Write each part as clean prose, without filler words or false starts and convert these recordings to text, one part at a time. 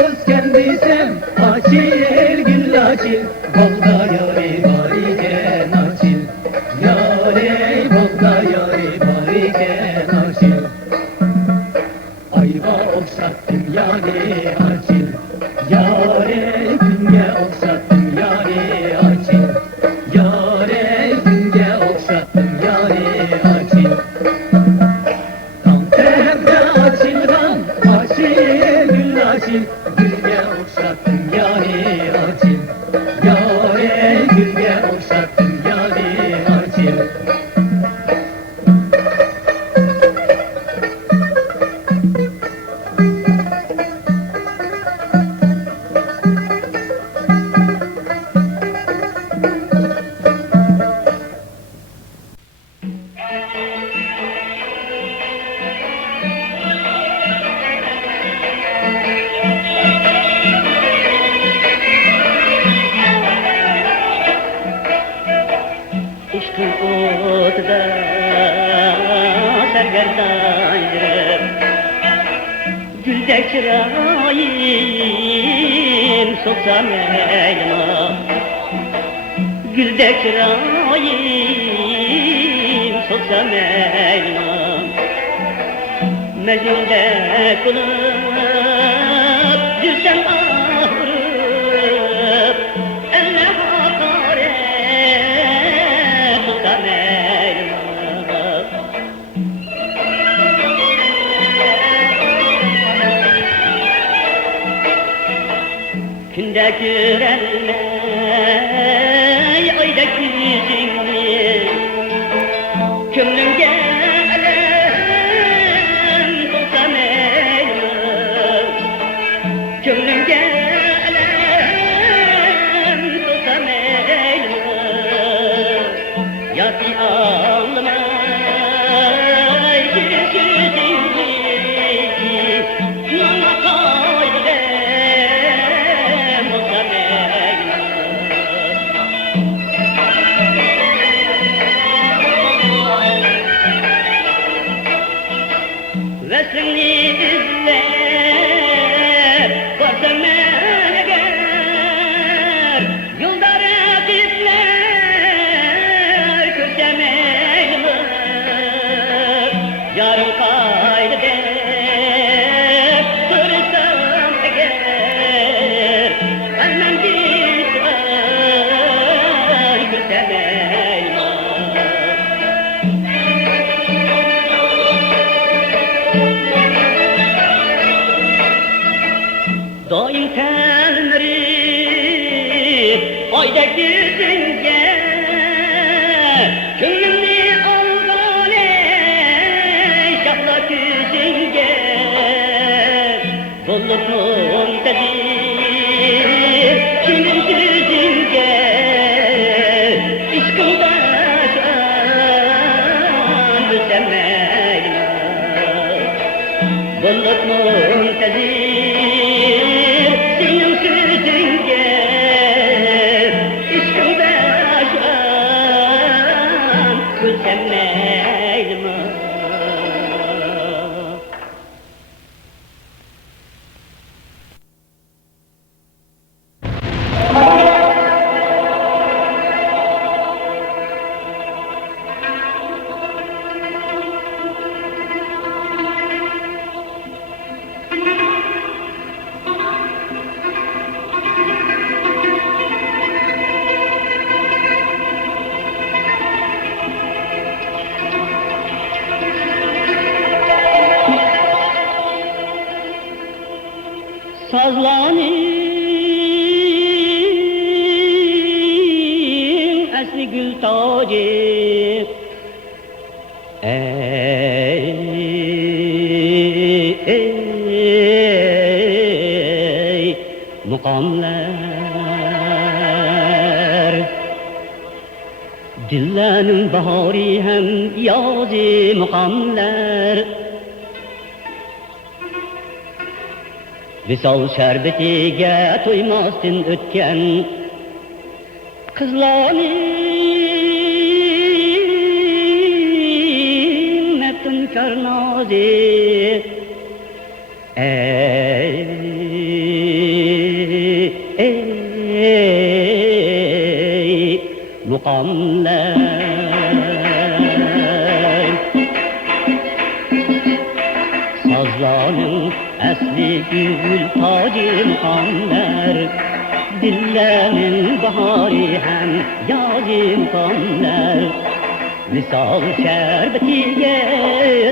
kız kendisem açil gül açil Bolda yari bariken açil Yare bolda yari bariken açil Ayva oksattım yari açil Yare günge oksattım yari açil Yare günge oksattım yari açil Açil, gülge okşattım yâri açil Yâre gülge okşattım yâri açil İşkın otuda sergerdaydır Güldek çırayım soksam elma Güldek çırayım soksam elma Mecnun'de kılıp düşsem ağırıp Elle hakaret tutan elma Günde görelmey ayda yüzünü Kömrümge alem tutan elma Kömrümge alem tutan elma Yati ağlamay yüzünü Nana kaydem tutan elma Veslini izler Barsam eğer Yolda rakipler Körsem elma Yarın kaydı der Sorsam eğer Annem gitsen Körsem elma Daim telmirip aydek yüzünge Könlümni aldan ey şahlak yüzünge Bolluk muntazir kimin yüzünge İşkımda şan müsemmelma Bolluk muntazir Sazlanın esli gül tacı ey mukamlar Dillerin bahari hem yazı mukamlar Visal şerbetiga to'ymasdan o'tgan qizlarning maftunkor nozi ey muqamlar. Sazlarning asli gül tacı muqamlar, dillerning bahori ham yozi muqamlar. Visol şerbetiga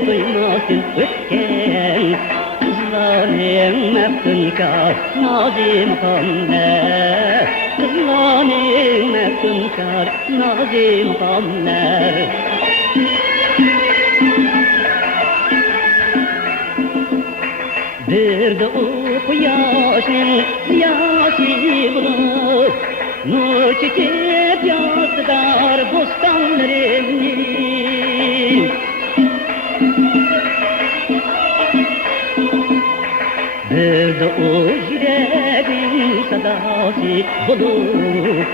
doymasın o'tgan qizlarning maftunkor nozi muqamlar, qizlarning maftunkor nozi muqamlar. Birde o quyoshning ziyosi bo'lib nur chekib yotdilar bo'stonlarimning. Birde o yuraging sadosi bo'lib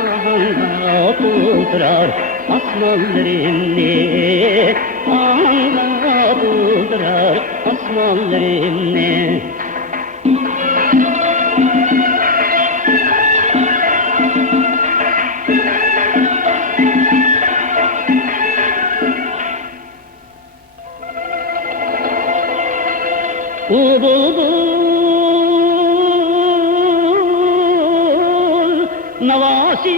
ahanga to'ldirar osmonlarimni, ahanga to'ldirar osmonlarimni. O bulbul navasi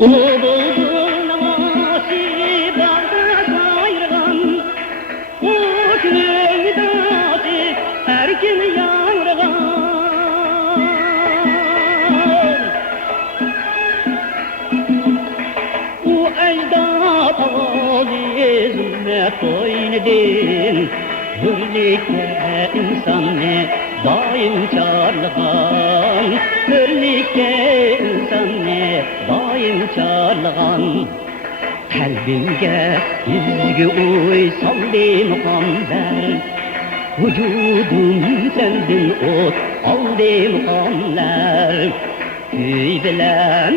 O bulbul navasi bağda sayrılan, o nidası erkin yanrıgan. O ecdat ağzı zulmet oynadın, hürlikte insanı daim çağırlıgan, hürlikte insanı daim çağırlıgan. Kalbimge yüzgü uy saldı muqamlar, vücudum sendin ot aldı muqamlar. Köy bilen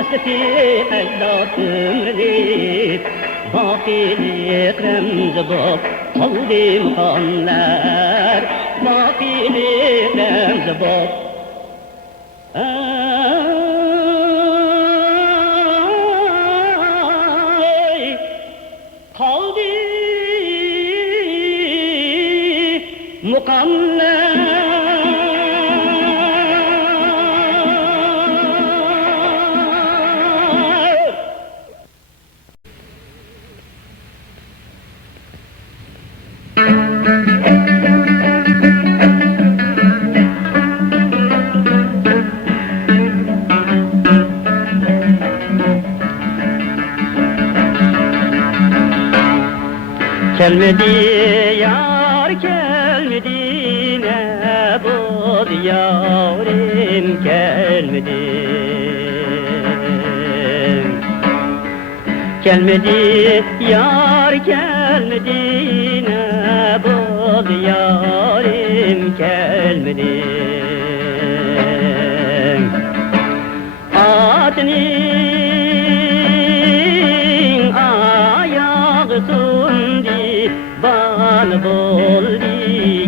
eseti ecdat ömrüni, baqilik remzi bop aldı muqamlar, baqilik remzi bop. Kaldı muqamlar. Gelmedi yar gelmedi, ne bul yarim gelmedi. Gelmedi yar gelmedi, ne bul yarim gelmedi. Atının ayağı sundi, bal boldi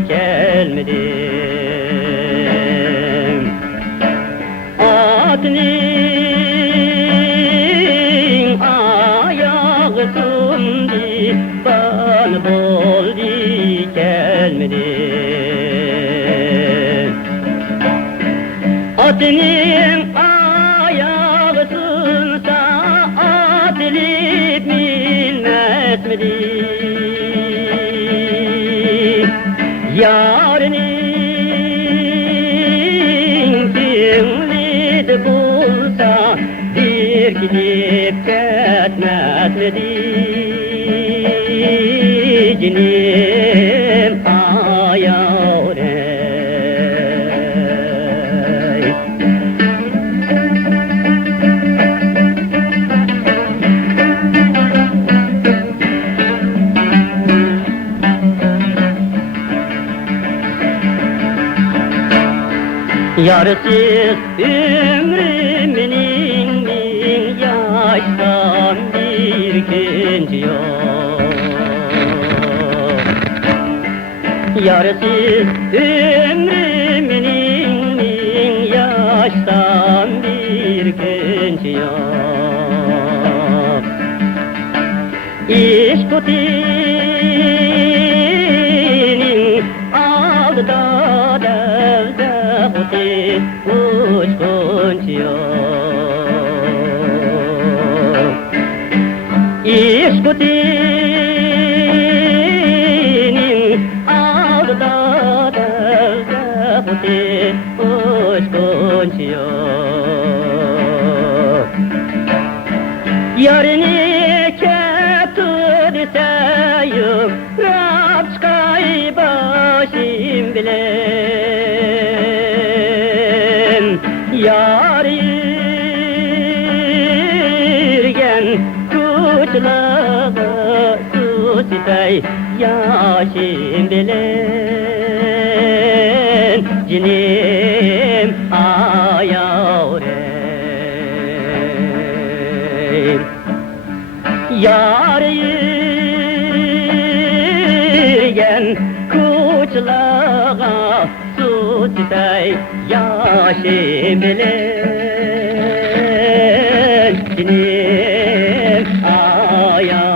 gelmedi. Atının ayağı sundi, bal boldi gelmedi. Atının ayağı sunsa atılıp bilmezmedi. Yarının kimlidi bulsa bir gidip ketmezmedi. Cinim ayağım. Yarsız ömrümün yaştan ikinci yok. Yarısı ömrümün yaştan bir günci yok. İş kutinin aldıda devde kuti uçkunç yok. İş kutinin aldıda devde kuti uçkunç yok. Yarını ketudiseyim Rapçkay başım bilen Yar yürgen kuçlağı susitay yaşım bilen Cinim ayavrem Yar yürgen kuçlağa su titay yaşım bilen Cinim ayavrem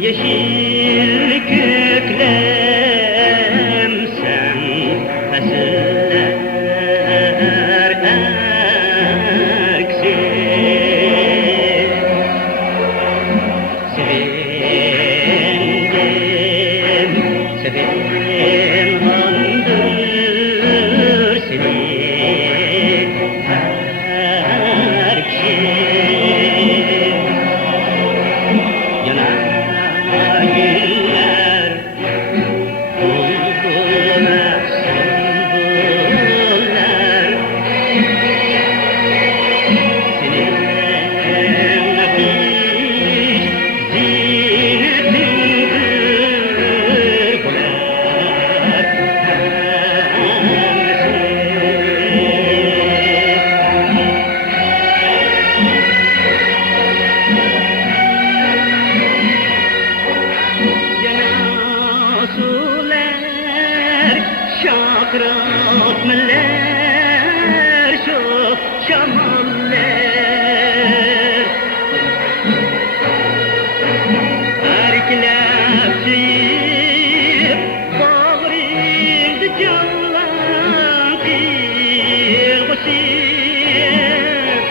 Yeşil köklem sen fasıller eksik Sevindim, sevinhandır seni her kişi Güller, bulbul ve sümbüller Senin nefis zinetindir güler Suler, şakrat meller, şu şamaller Erklep seyip, bağırıldı canlan bir gusip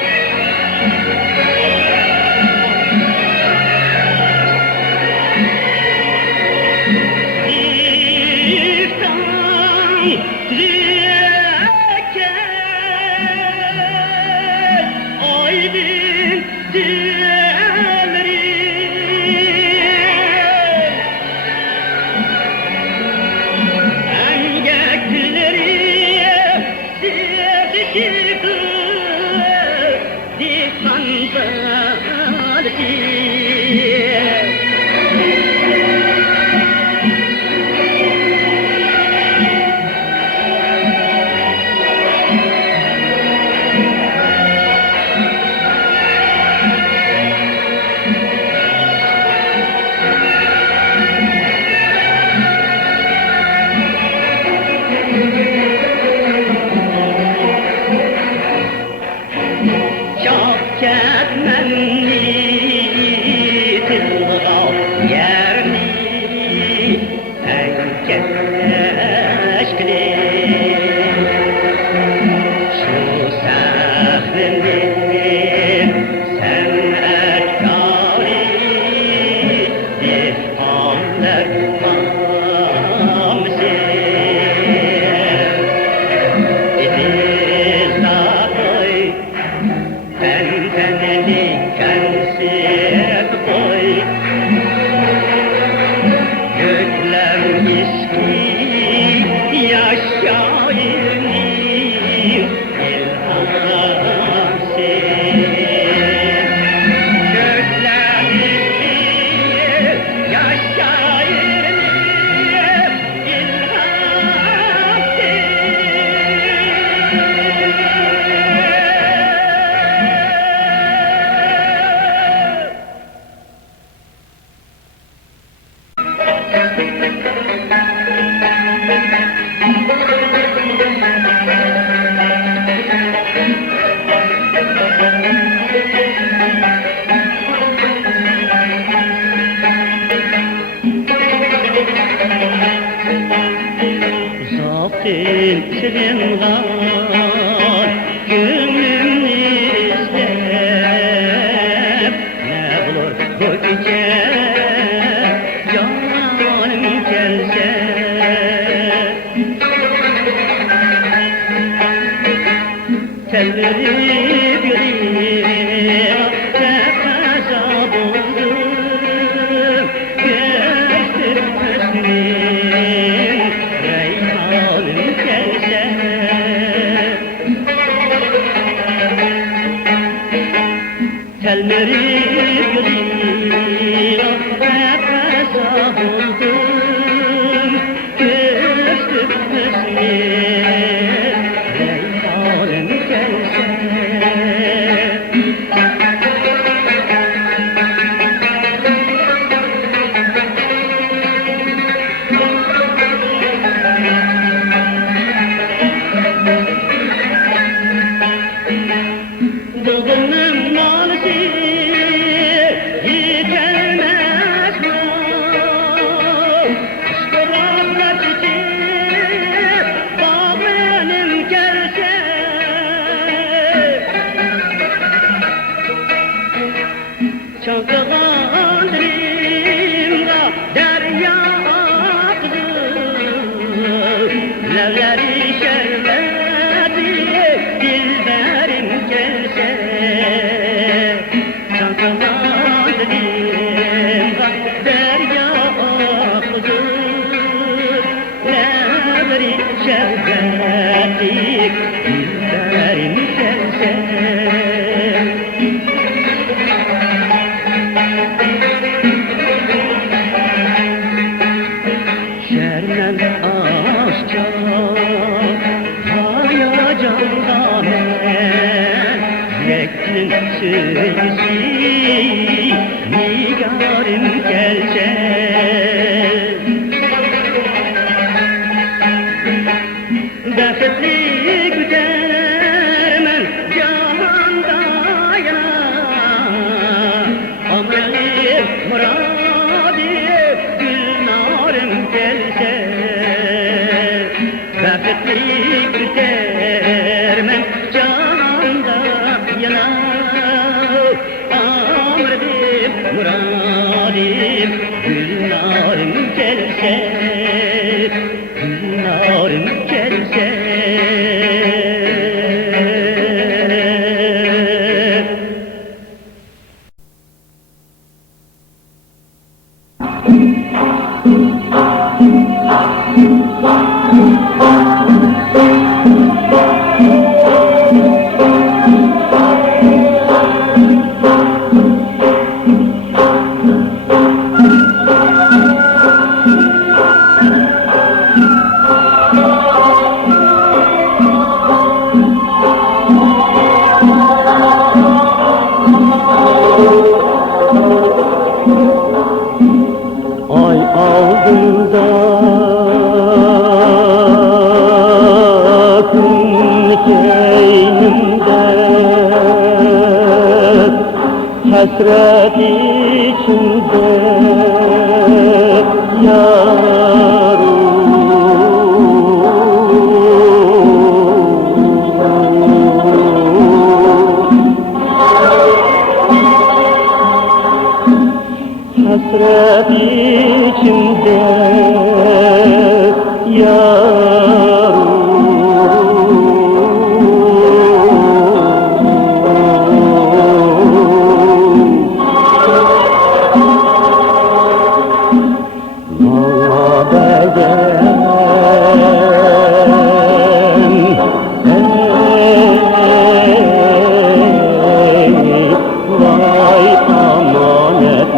Zaten senin var gönlüm ister. Ne olur bu gece canım gelse. Telleri bir tefeza buldum. Geçtim hüsnün reyhanım gelse. Telleri bir tefeza buldum. Geçtim hüsnün reyhanım gelse. Buldum malisi yetemez mi? Isparaplar çiçeği bağlanım gelse. Çalkalan dilimde derya aktı. Levleri şerbeti dilberim gelse. Çalkalan dilimde derya aktı. Levleri şerbeti dilberim gelse. Şermen aşka hayacandan Yüreknin sürüsü nigarım gelse. Bəxtlik güdərmən cahanda yana. Amrəlim muradim gülnarım gelse. Bəxtlik güdərmən cahanda yana. Amrəlim muradim gülnarım gelse. Gülnarım gelse. Ay aldığında gün keynimde hasret içinde hasret içinde vay amanet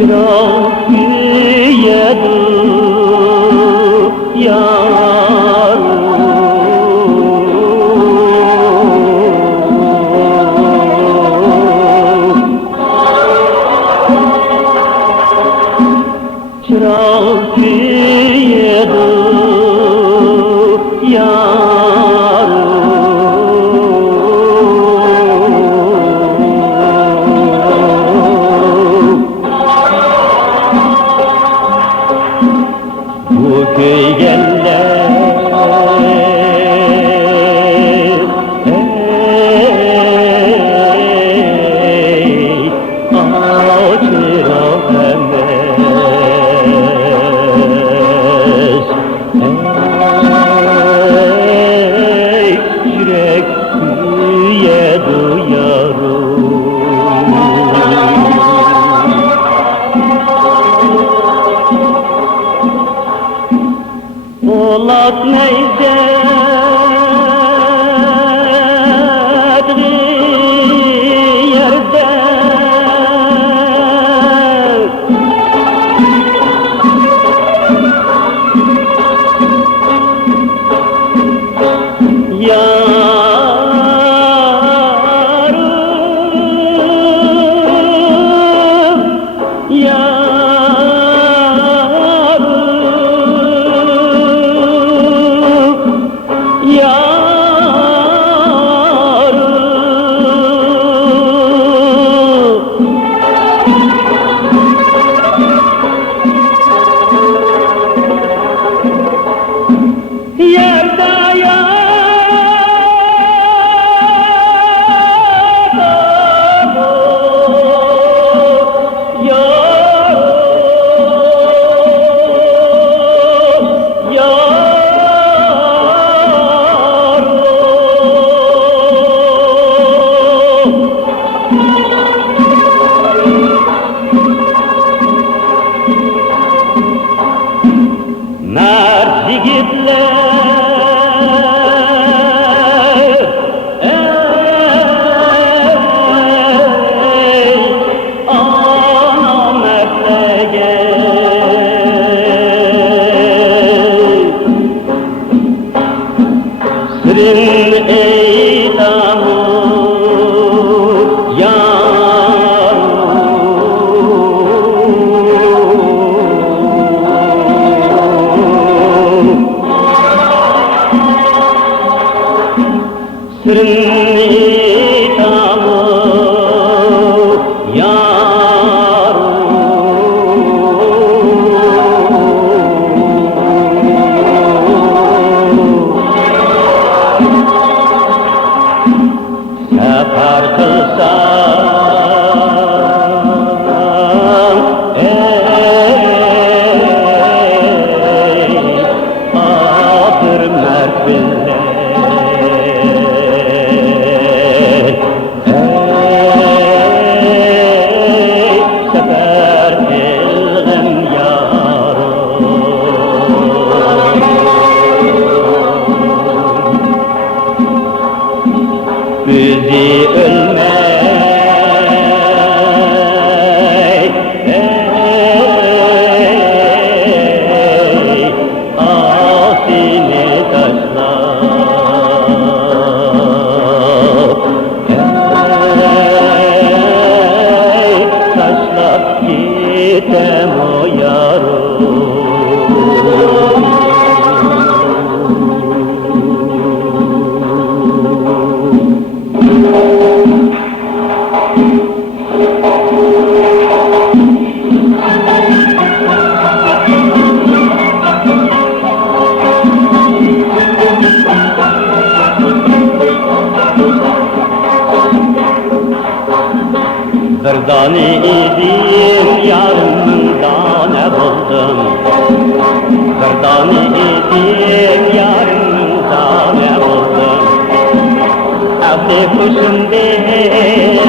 Çırak yedu Çırak yedu Bu köygeller açırak yürek güye duyarım Polat neyzetli yerde Mert yigitler ana mertlige Sırrın eytamı Sırrın itamı Sefer kılsam adır mert billah sefer ilgim yarım Bizi ölmek asini taşlap gitem o yarım Dırdani idim yarımda ne buldum Dırdani idim yarımda Asli kuşum değil,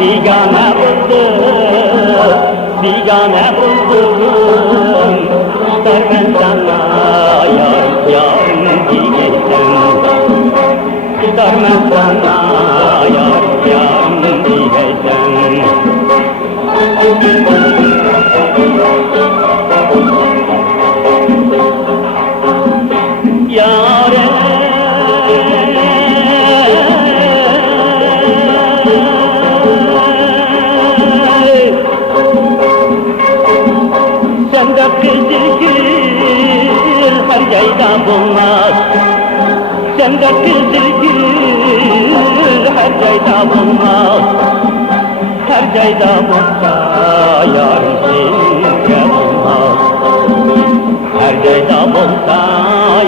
bigane buldum, bigane buldum. Kuşlar ben sana yar, yarım diyeceğim. Kuşlar ben sana yar, yarım diyeceğim. Yâre sen de kızıl gül her yayda bulmaz. Sen de kızıl gül her yayda bulmaz. Her yayda bulsa yarın seninle bulmaz. Her yayda bulsa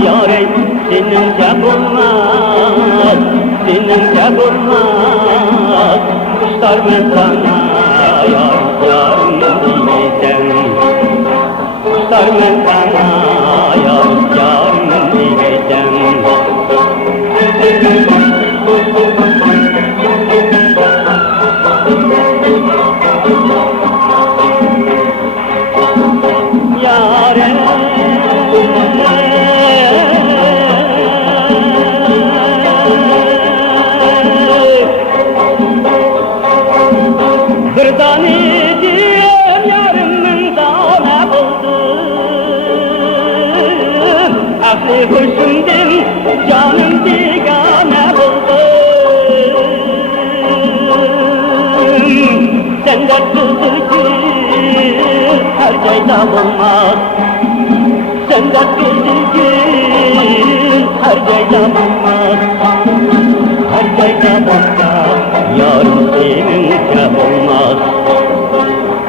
yarın seninle bulmaz. Seninle bulmaz. Kuşlar ben sana yarın, yarın diyeceğim. Kuşlar ben sana yarın, yarın diyeceğim. Yâre Kırdan idim yarımın da ne buldum. Ahli hoşumdum canım digane buldum. Sen de kızıl gül her yayda bulmaz. Sen de kızıl gül her yayda bulmaz. Her yayda bulsa yarın seninle bulmaz.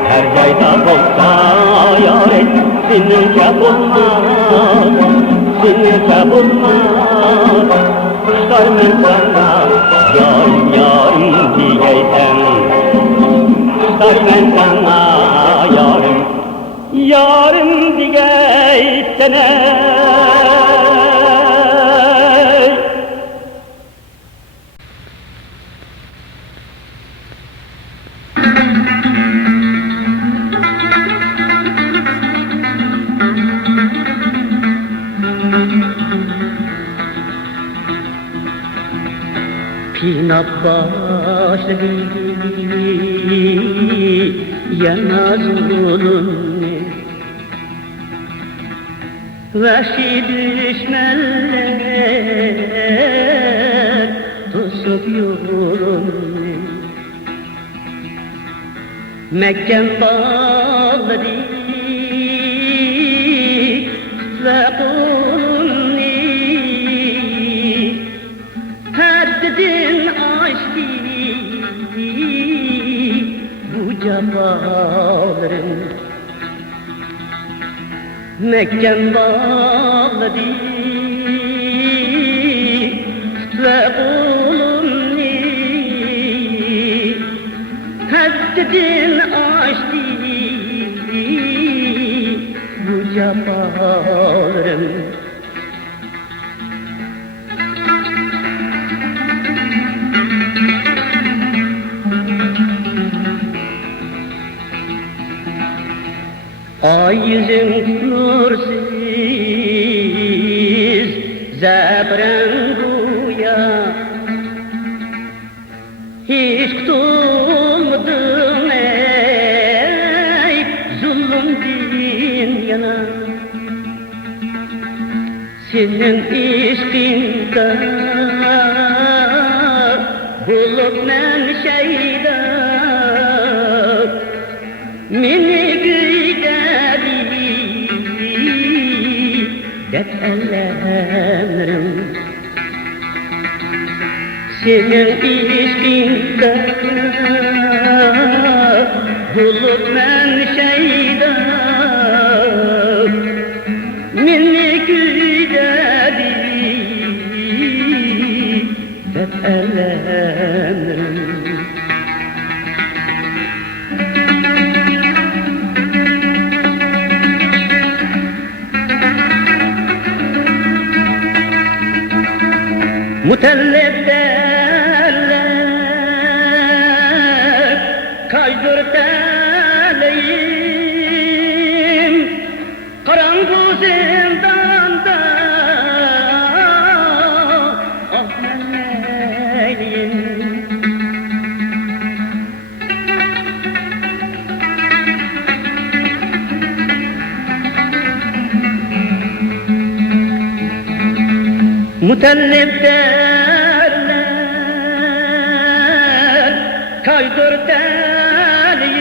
Her yayda bulsa yarın seninle bulmaz. Seninle bulmaz. Kuşlar ben sana yarın, yarın diyeceğim. Kuşlar ben sana yarın, yarın diyeceğim. Pinap başlı yana zulümü vahşi düşmanlar tutup yolunu Mekken bağladı ve kulunu haddini aştı bu cefaların Mekken bağladı ve kulunu haddini aştı bu cefaların Ay yüzün nursuz zebrenguya hiç tutulmadın ey zulüm dünyana senin işkinde bulup men şeyda meni dep ellerim senin işkinde bulup men şeyda minni güydedi dep ellerim mutellep derler zindanda ah neyleyim. Mutellif derler, kaydır deliyim,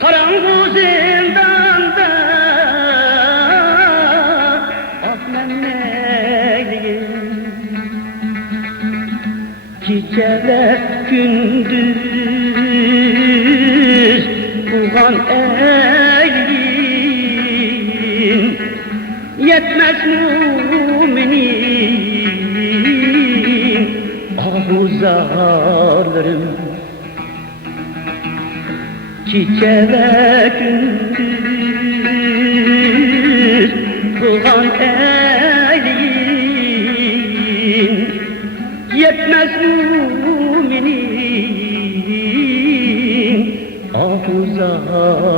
karangu zindanda, ah ben neyleyim. Geceler gündüz ulan eyleyim, yetmez müminin ahuzarlarım. Çiçeğe gündüz kılan elin, yetmez müminin ahuzarlarım.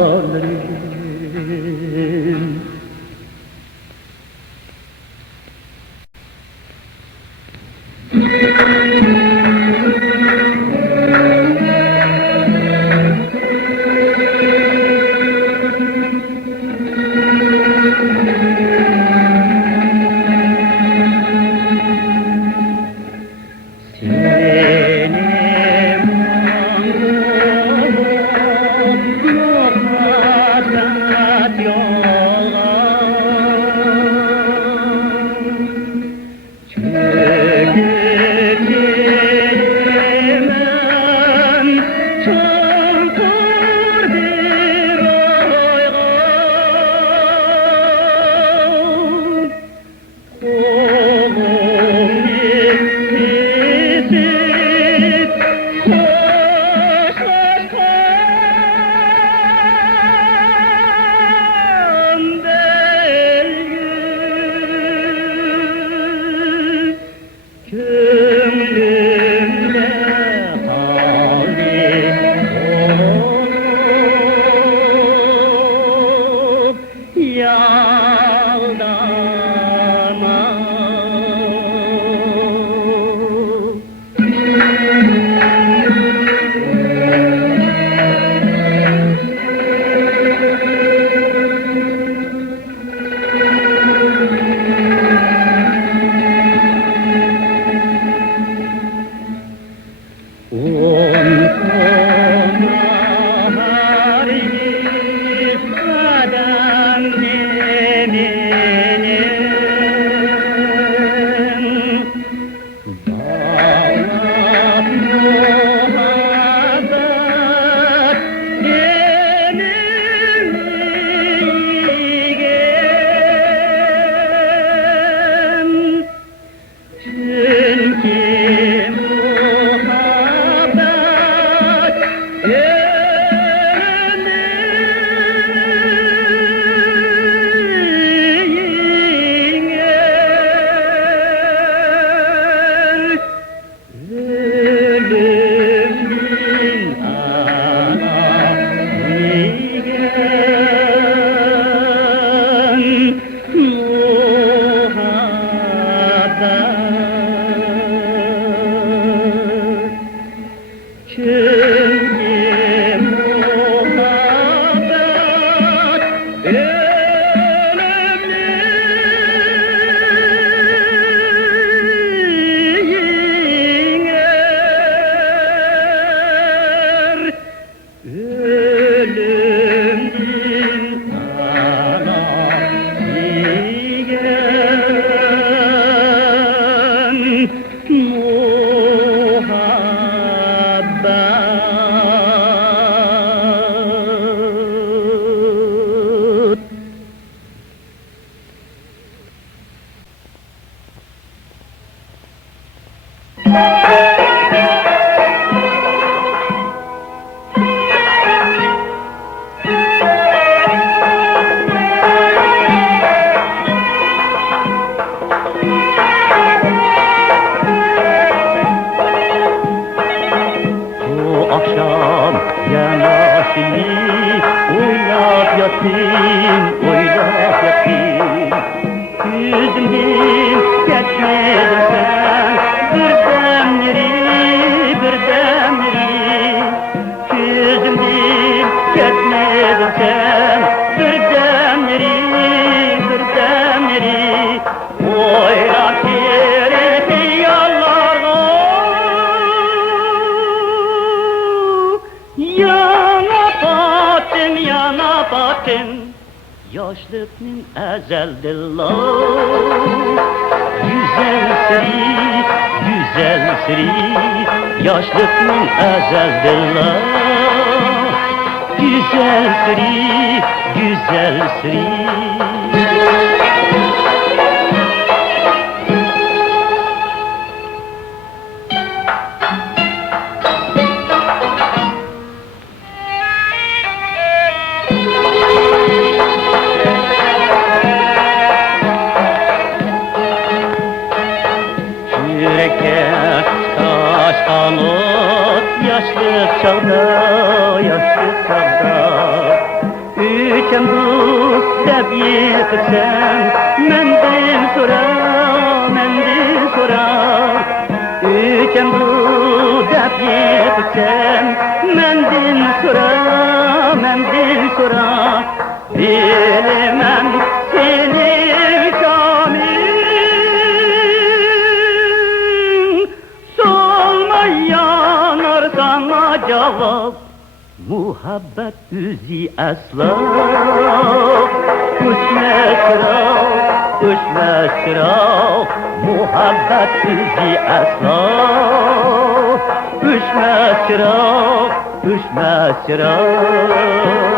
ettin. Yüzümdin geçmedin sen bir demleri, bir demleri. Yüzümdin geçmedin sen bir demleri, bir demleri. Oylap yeri yollarga yana batın, yana batın. Yaşlıkның ezeldir güzel siri, güzel siri. Yaşlıkның ezeldir güzel siri, güzel siri. Yaşlık çağda, yaşlık çağda. Üçem bu deb yıkırsam, mendil sonra, mendil sonra. Üçem bu deb yıkırsam, mendil sonra, mendil sonra. Bilmem seni kamil cevap, muhabbet üzi asla. Düşmez kral, düşmez kral. Muhabbet üzi asla. Düşmez kral, düşmez kral.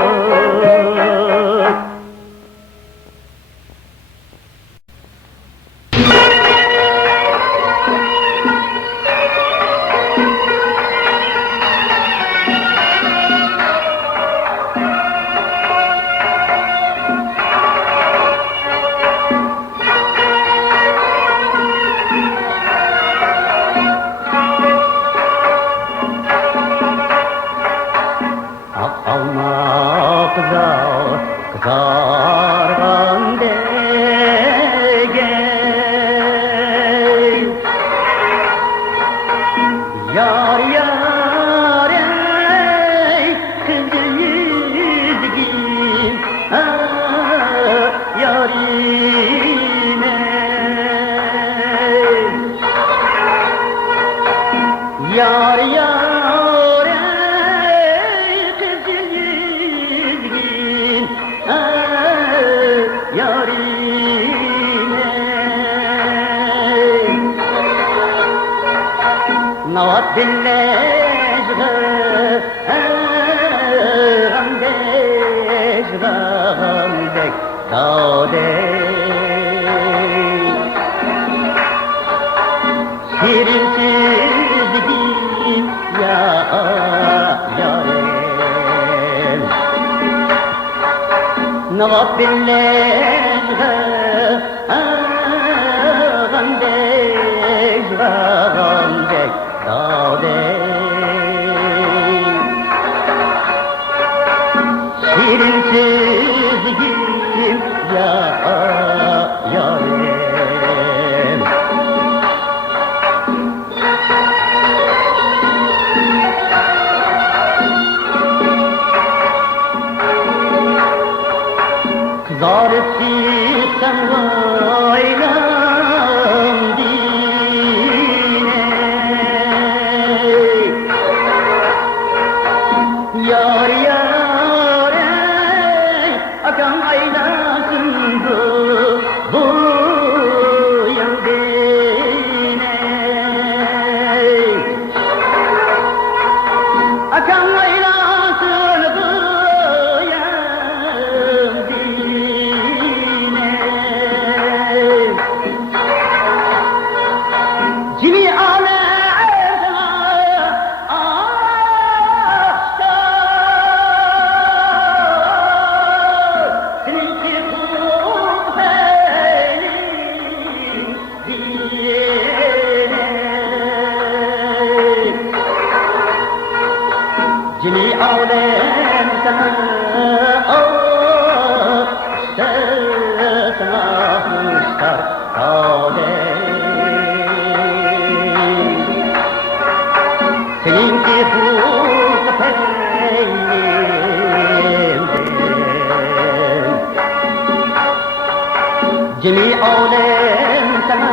Cemi alem sana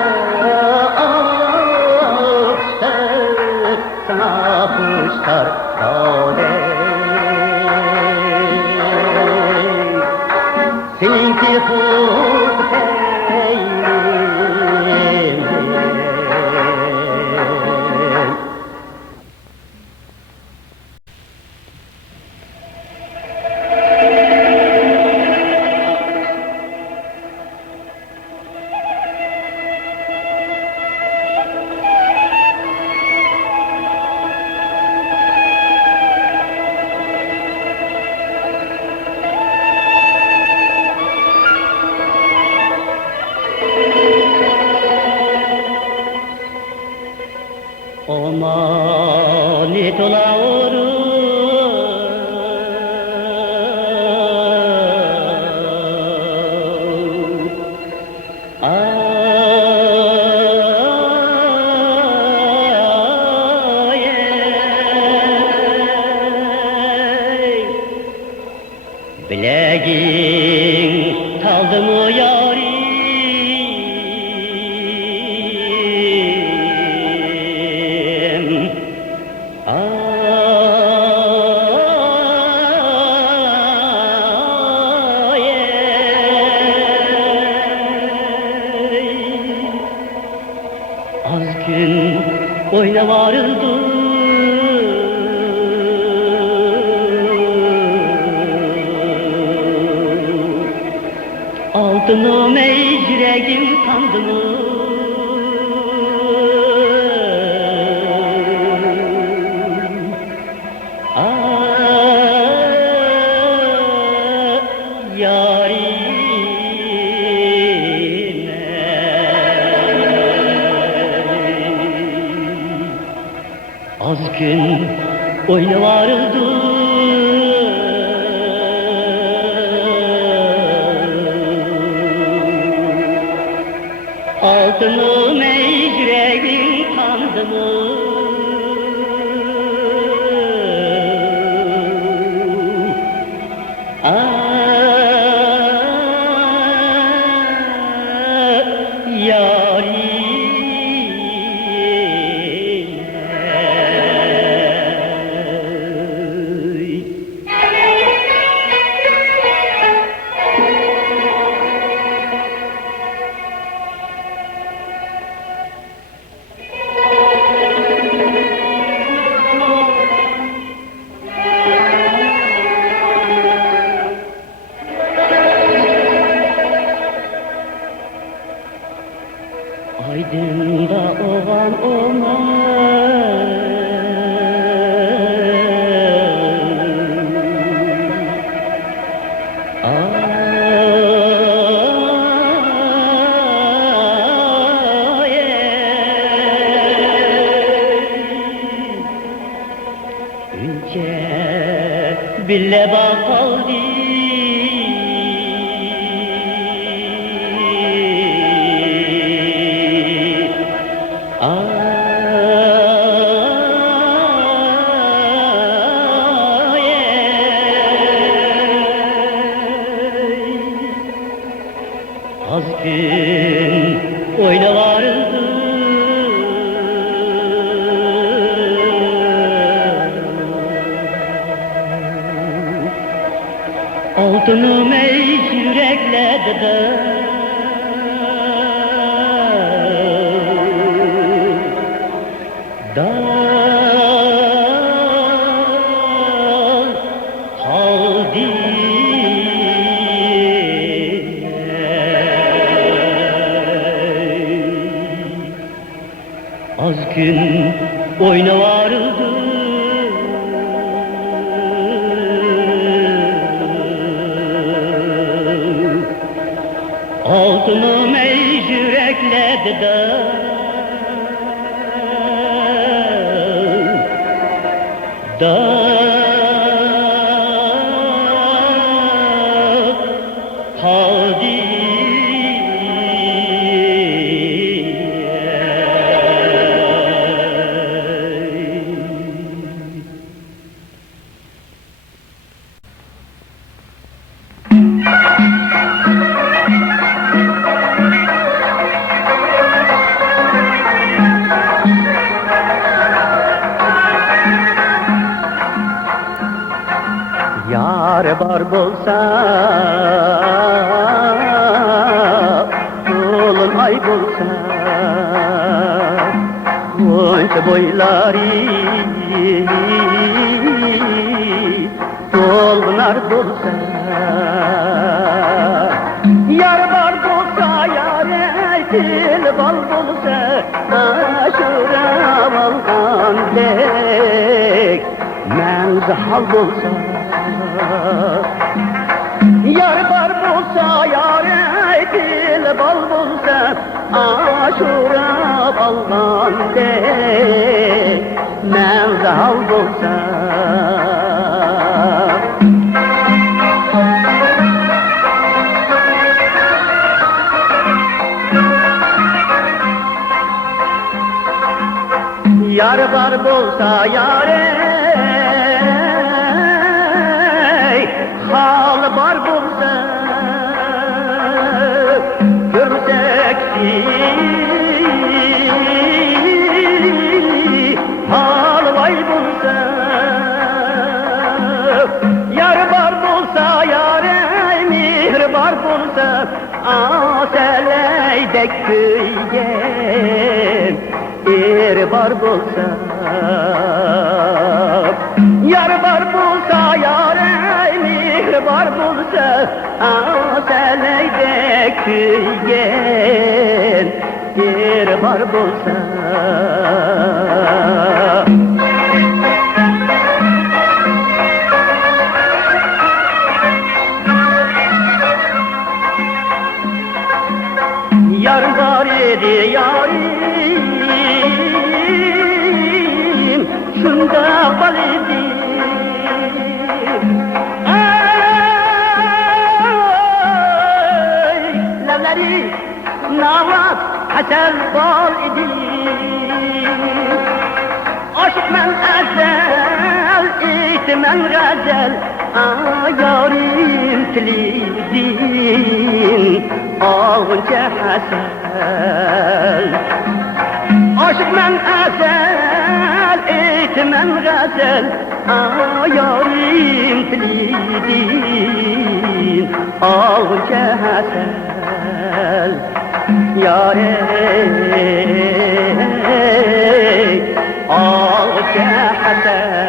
aşık, sana kuşlar dade. Seninki Hüseyin. Omanet ola Bilegin kaldı mı yarim? Az gün oyna varıldı. Altınım ey yüreğim kandı mı? Az gün oyna varıldı. Altınım ey yüreğim kandı mı? Aydın'da ovan Ülke bile bakaldı. Az gün oyna varıldı. Altınım ey yüreklerde de kaldı. Az gün oyna varıldı. Altınım ey yüreklerde da kaldı. bahar bolsa, dolunay bolsa, Gonca boylari dolgunar bolsa, yar bar bolsa, yare dil bal bolsa, aşura balgan bek, menzahal bolsa, yar bar bolsa, yare dil bal bolsa, aşura balgan bek, menzahal bolsa. Yar bar bolsa yare, hal bar bolsa, görseksi hal vay bolsa, yar bar bolsa yare, mir bar bolsa, aseleydek köygen bar bolsa, yar bar bolsa, yare mir bar bolsa, aseleydek köygen bar bolsa. Yar var idi yarim, şunda bal idi. Ey, lavleri navat hasel bal idi. Aşık men ezel, itmen gazel, yarim tilidin, ağınca hasel. Aşık men ezel, itmen gazel, yarim tilidin, ağınca hasel. Yare, ağınca hasel.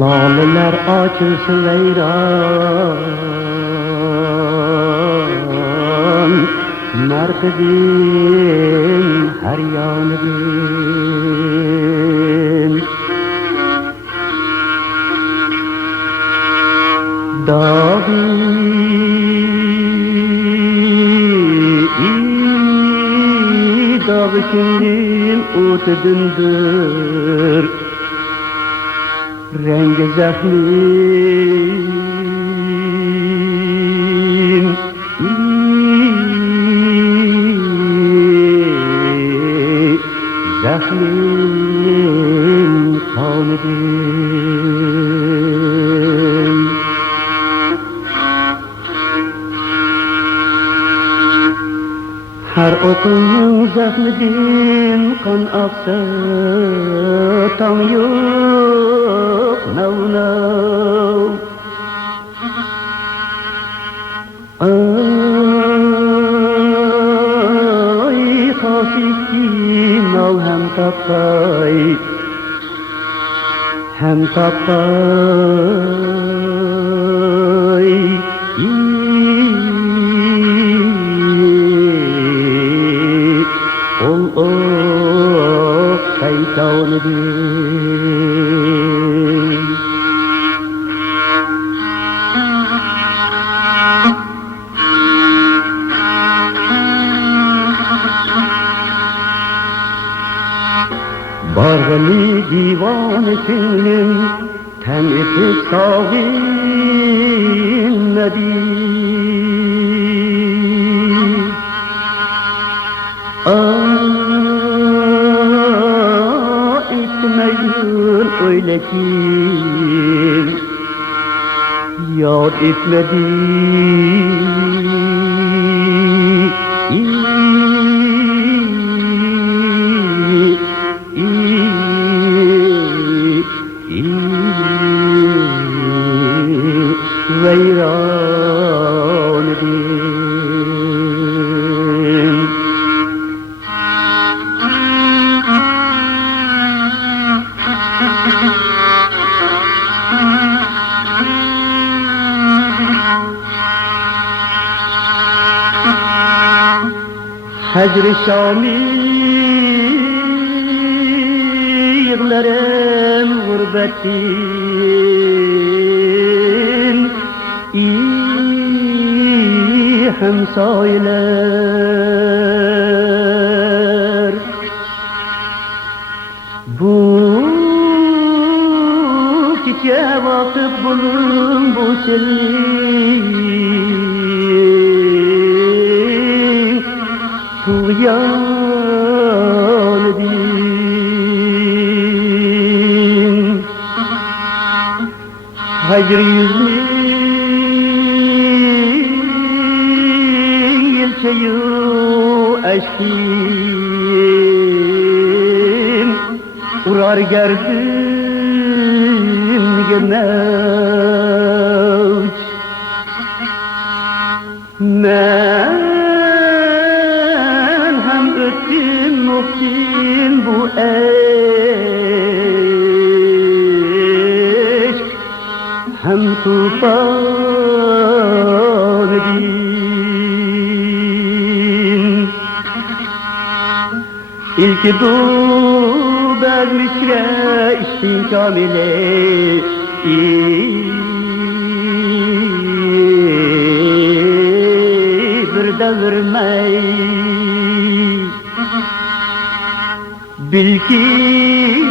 Laleler açılsın veyran, merkezin her yanıdın. Davi dağı kindim utudundur, rengi zahlim, zahlim kanıdım. Her okunun zahmidin kan aksa, tam yok nav nav. Ay hasiki nav hem tapay, hem tapay. Saytağını ko'nglim tan etib sog'inmadi. Etmeyin öyle ki yad etmedi. Veyran edin. Hecr-i Şam'i yığlarım gurbetin hemsayeler. Bu gece vakıf bulun bu selin tuğyan edin. Hicr yüzlü yelçeyi eşkin urar gerdin mevç. Men hem öttim muhtin bu eşk hem tufan edin. İlki du bezmişre işin kamile bir devirmey. Bilkin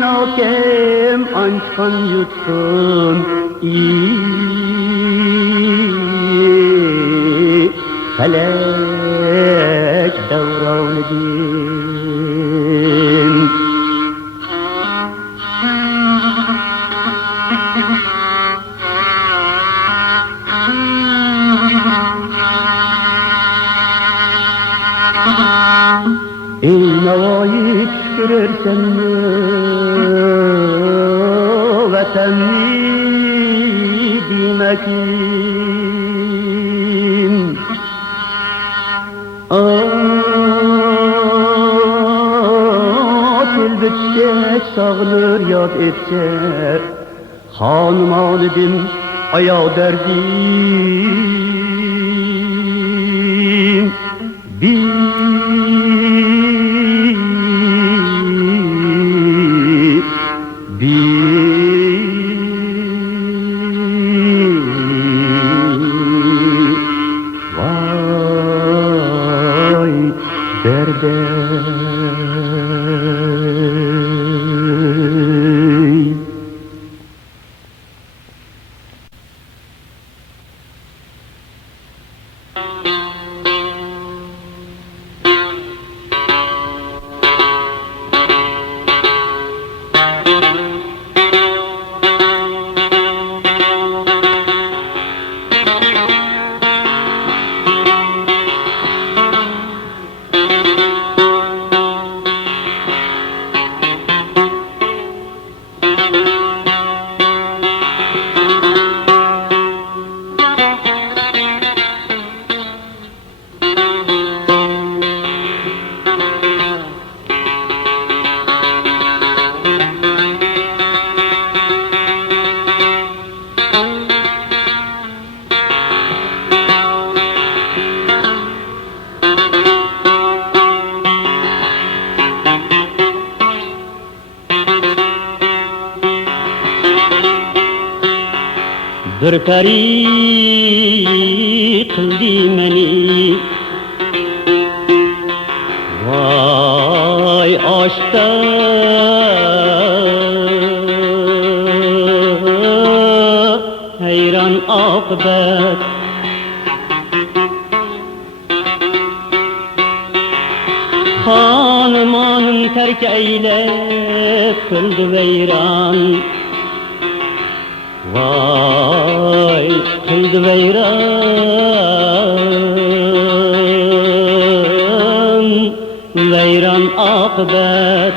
hakem ançkan yutsun felek devran edin. Ey navayı pişirirsen vatanni bilmekin. Elbette sağılır yad etse hanım ağladım ayağı derdim. Vay derde. Bir peri qildi meni voy oshdan akıbet. Hanımanın terk eylep kıldı veyran. Vay kıldı veyran, veyran akıbet.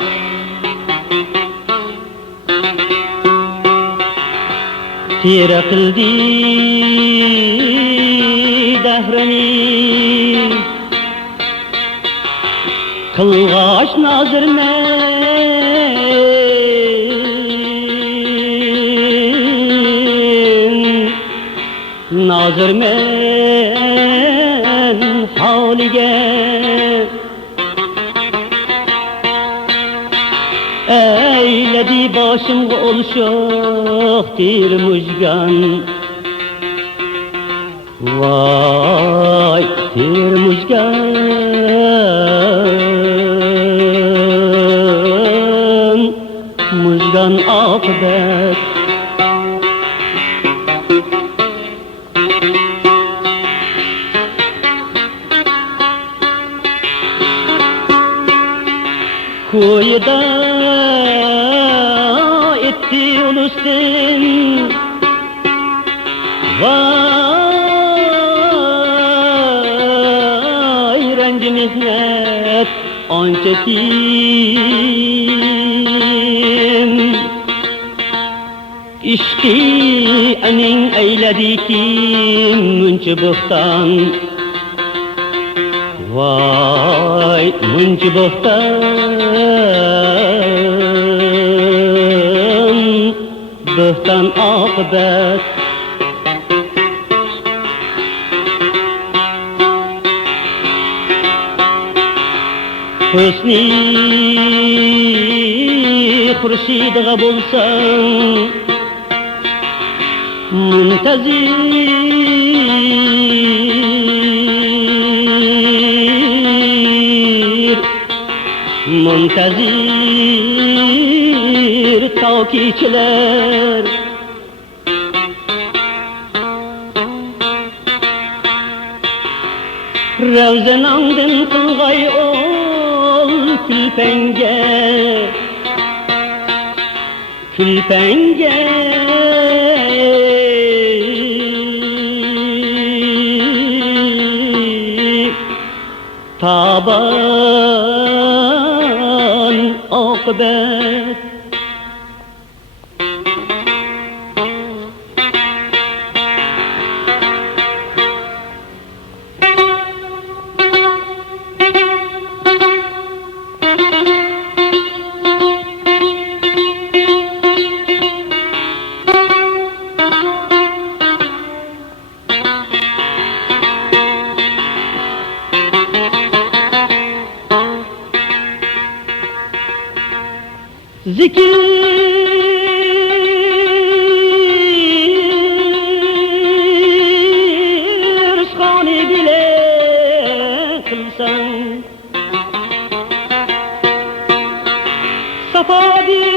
Tire kıldı dehreni, kılgaç nazır nazır men halige. Eyledi başımga oluşuq tir mujgan. Vay tir mujgan, mujgan akıbet. Kuyuda etti ulustin, vay rengi mihnet ançetim. İşki enin eyledi kim münçü bıhtan. Vay münçü bıhtan, bıhtan akıbet. Hüsni hurşidga bulsan muntazir, muntazir tavkiçiler. Revzenandın kılgay ol külpenge, külpenge. Taban akıbet. Zikir şanı bile kılsan, safa bir,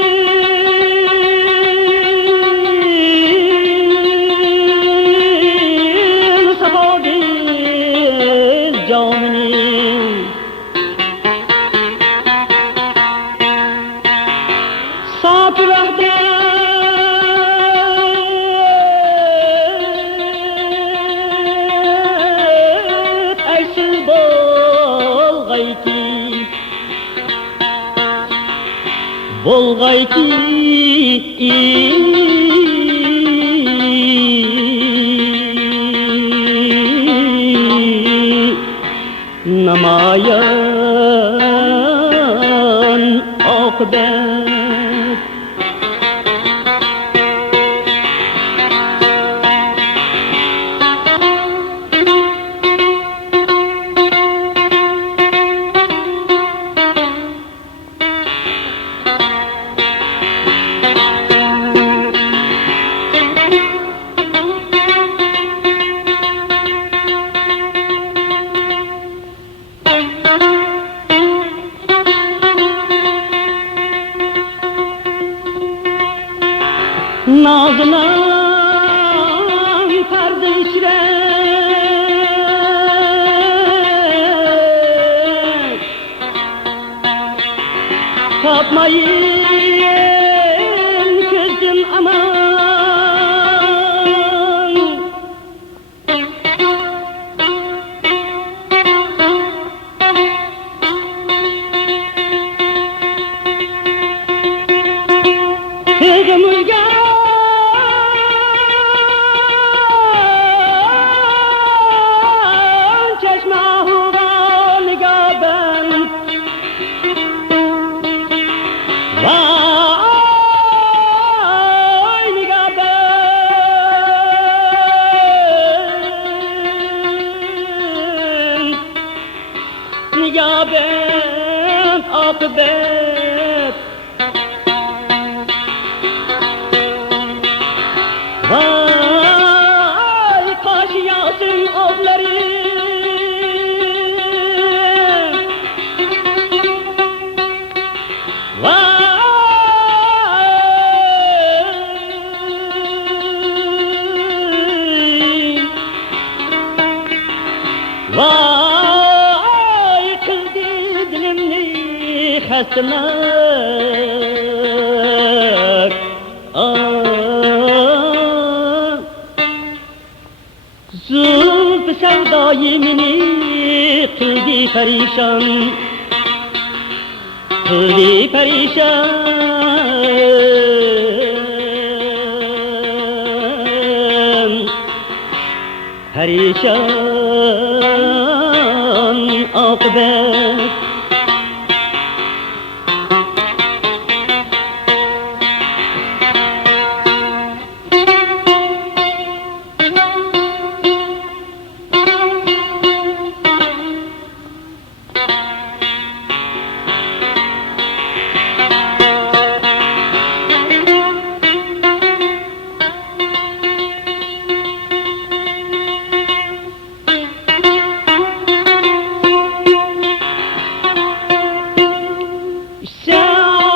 safa bir caminin. Satırahda ersiz bolgayki, bolgayki namayan akıbet. hasret tapmayın gözüm aman. Nigabet akıbet vay kaşıyasın ovları vay kıldı dilimni hastalık zulf sevdayımını kıldı perişan kıldı perişan perişan akıbet.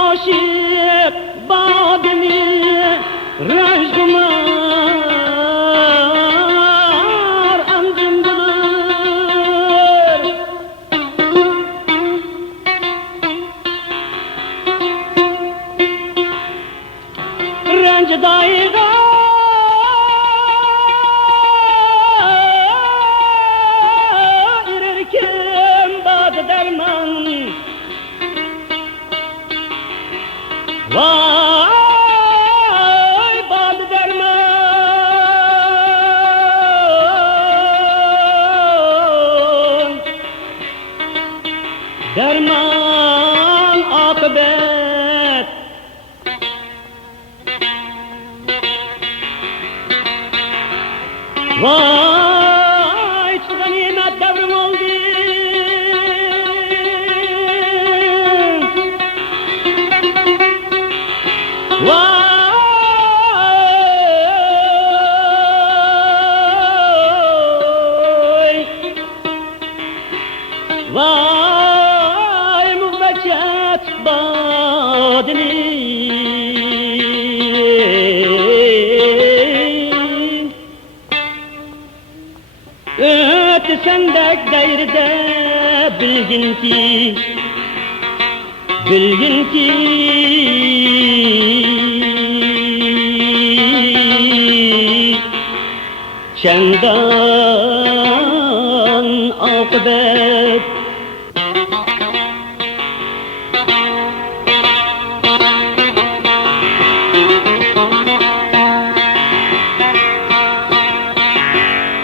Aşık bademi rajkumar andım bulur Rancı dayıda irirken badı derman vay badı derman derman akıbet vay çıkan nimet devrim oldu vay vay muhabbet badini ötü sendek deyrde bilgin ki çendan akıbet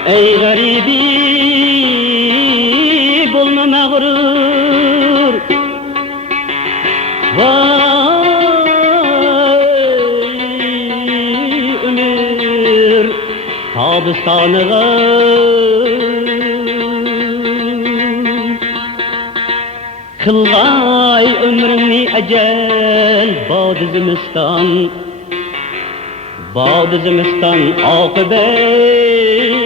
ey garibi bulma mağrur vay ömür tabistanıga kılgay ömrümni ecel Bağdı zimistan akıbet